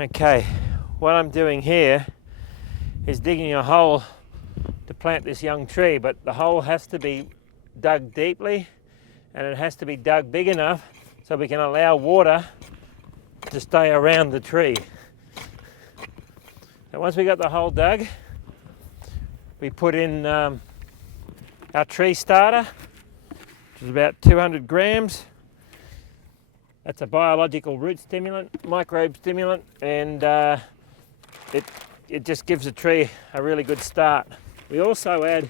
Okay, what I'm doing here is digging a hole to plant this young tree, but the hole has to be dug deeply and it has to be dug big enough so we can allow water to stay around the tree. So once we got the hole dug, we put in our tree starter, which is about 200 grams. That's a biological root stimulant, microbe stimulant, and it just gives the tree a really good start. We also add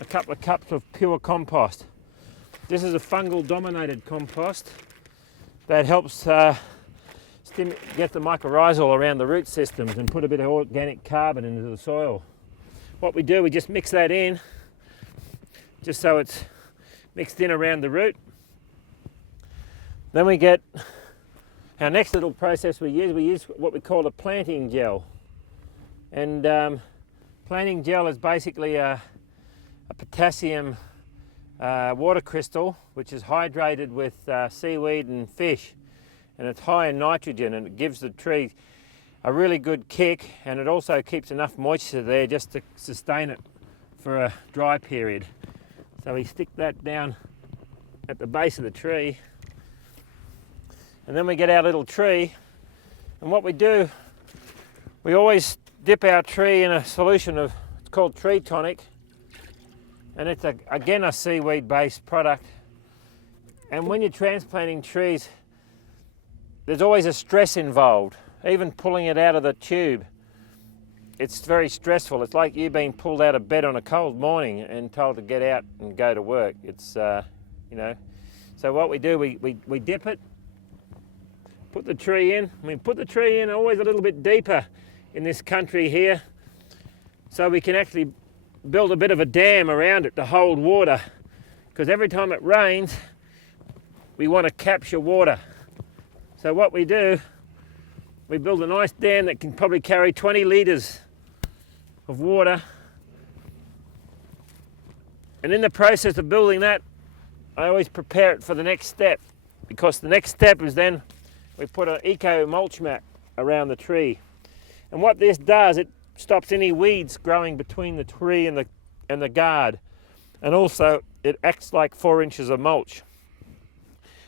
a couple of cups of pure compost. This is a fungal dominated compost that helps get the mycorrhizal around the root systems and put a bit of organic carbon into the soil. What we do, we just mix that in just so it's mixed in around the root. Then we get our next little process we use what we call a planting gel. And planting gel is basically a potassium water crystal which is hydrated with seaweed and fish, and it's high in nitrogen, and it gives the tree a really good kick, and it also keeps enough moisture there just to sustain it for a dry period. So we stick that down at the base of the tree, and then we get our little tree, and what we do, we always dip our tree in a solution of, it's called tree tonic, and it's again a seaweed based product. And when you're transplanting trees, there's always a stress involved. Even pulling it out of the tube, it's very stressful. It's like you being pulled out of bed on a cold morning and told to get out and go to work. It's you know, so what we do, we dip it, put the tree in. I mean, put the tree in always a little bit deeper in this country here, so we can actually build a bit of a dam around it to hold water, because every time it rains we want to capture water. So what we do, we build a nice dam that can probably carry 20 litres of water, and in the process of building that I always prepare it for the next step, because the next step is then we put an eco mulch mat around the tree. And what this does, it stops any weeds growing between the tree and the guard, and also it acts like 4 inches of mulch.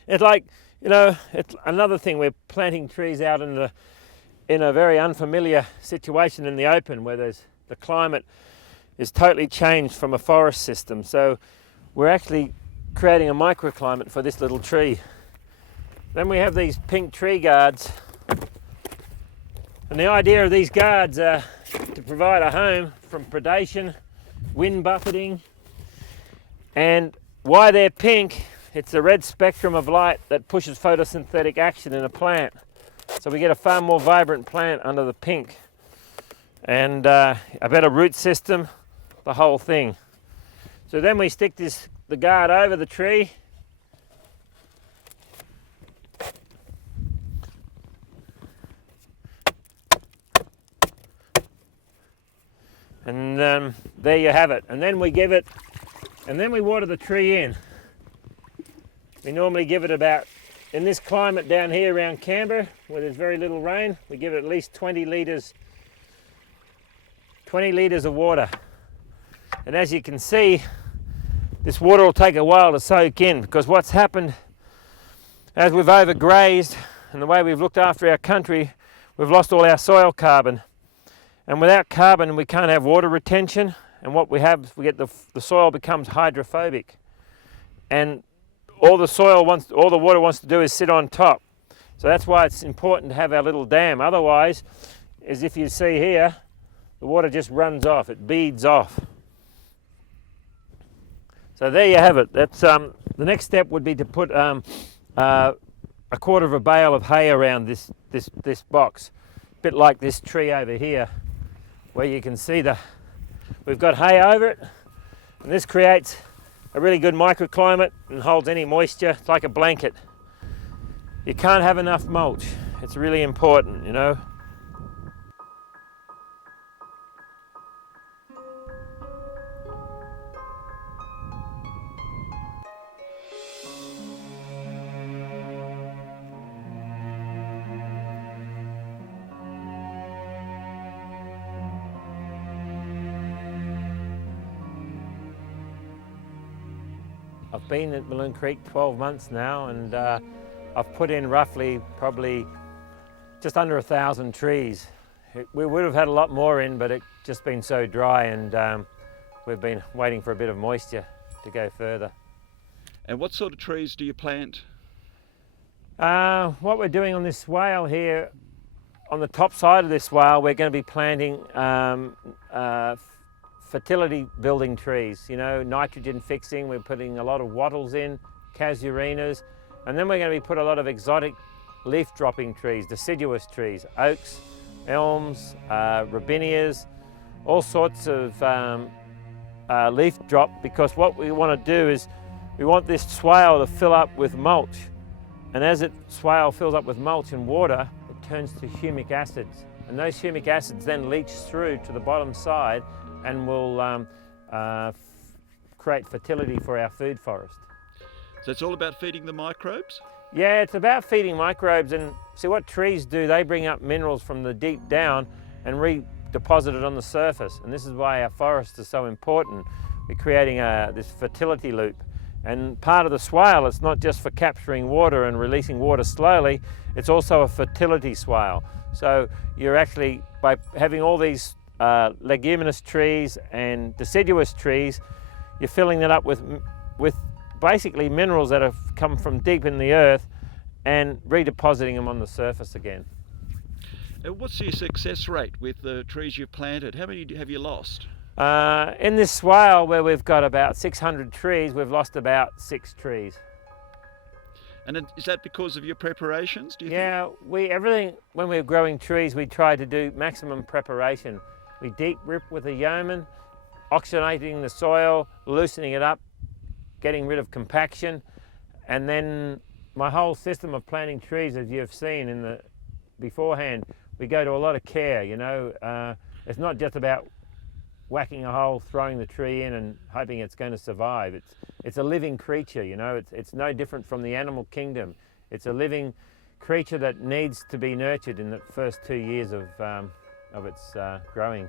It's like, you know, it's another thing, we're planting trees out in a very unfamiliar situation in the open, where the climate is totally changed from a forest system. So we're actually creating a microclimate for this little tree. Then we have these pink tree guards, and the idea of these guards are to provide a home from predation, wind buffeting, and why they're pink, it's the red spectrum of light that pushes photosynthetic action in a plant. So we get a far more vibrant plant under the pink, and a better root system, the whole thing. So then we stick the guard over the tree, and there you have it. And then we water the tree in. We normally give it about, in this climate down here around Canberra, where there's very little rain, we give it at least 20 litres of water. And as you can see, this water will take a while to soak in, because what's happened, as we've overgrazed and the way we've looked after our country, we've lost all our soil carbon. And without carbon, we can't have water retention, and what we have, we get the soil becomes hydrophobic. And all the water wants to do is sit on top. So that's why it's important to have our little dam. Otherwise, as if you see here, the water just runs off, it beads off. So there you have it. That's the next step would be to put a quarter of a bale of hay around this box, a bit like this tree over here, where you can see we've got hay over it, and this creates a really good microclimate and holds any moisture. It's like a blanket. You can't have enough mulch. It's really important, you know. I've been at Mulloon Creek 12 months now, and I've put in roughly probably just under 1,000 trees. We would have had a lot more in, but it's just been so dry, and we've been waiting for a bit of moisture to go further. And what sort of trees do you plant? What we're doing on this swale here, on the top side of this swale, we're going to be planting fertility building trees, you know, nitrogen fixing. We're putting a lot of wattles in, casuarinas, and then we're going to be put a lot of exotic leaf dropping trees, deciduous trees, oaks, elms, robinias, all sorts of leaf drop, because what we want to do is we want this swale to fill up with mulch, and as it swale fills up with mulch and water, it turns to humic acids, and those humic acids then leach through to the bottom side and will create fertility for our food forest. So it's all about feeding the microbes? Yeah, it's about feeding microbes, and see what trees do, they bring up minerals from the deep down and redeposit it on the surface, and this is why our forests are so important. We're creating this fertility loop, and part of the swale, it's not just for capturing water and releasing water slowly, it's also a fertility swale. So you're actually, by having all these leguminous trees and deciduous trees, you're filling that up with basically minerals that have come from deep in the earth and redepositing them on the surface again. What's your success rate with the trees you've planted? How many have you lost? In this swale, where we've got about 600 trees, we've lost about 6 trees. And is that because of your preparations, do you think? Yeah, everything, when we're growing trees, we try to do maximum preparation. We deep rip with a yeoman, oxygenating the soil, loosening it up, getting rid of compaction, and then my whole system of planting trees, as you've seen in the beforehand, we go to a lot of care, you know. It's not just about whacking a hole, throwing the tree in and hoping it's going to survive. It's a living creature, you know. It's no different from the animal kingdom. It's a living creature that needs to be nurtured in the first 2 years of its growing.